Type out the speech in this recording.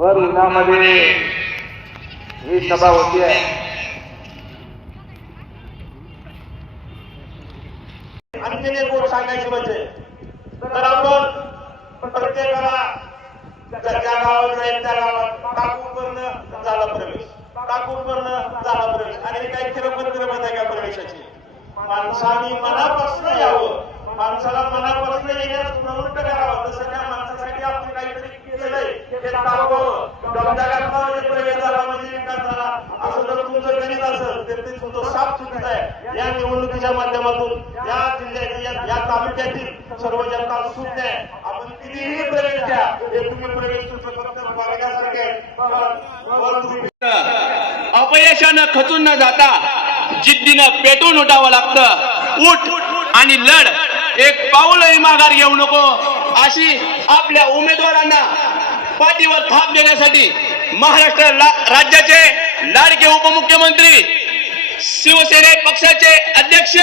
भर उन्हामध्ये ही सभा होती आहे. आणखीन एक गोष्ट सांगायची म्हणजे तर आपण प्रत्येकाला ज्या गावात जाईल त्या गावात टाकून झाला प्रवेश. टाकून झाला प्रवेश. आणि हे काही खरं किरमत आहे का प्रवेशाची माणसाने मनापासून यावं. माणसाला मनापासून येण्यास प्रवृत्त आहे. या निवडणुकीच्या माध्यमातून या जिल्ह्यातील या- तालुक्यातील सर्व जनता सुज्ञ आहे. आपण कितीही प्रवेश द्या हे तुम्ही प्रवेश तुमचं फक्त अपयशानं खचून न जाता जिद्दीनं पेटून उठावं लागतं. उठ आणि लढ. एक पाऊलही माघार घेऊ नको. अशी आपल्या उमेदवारांना पाठीवर थाप देण्यासाठी महाराष्ट्र राज्याचे लाडके उपमुख्यमंत्री शिवसेने पक्षाचे अध्यक्ष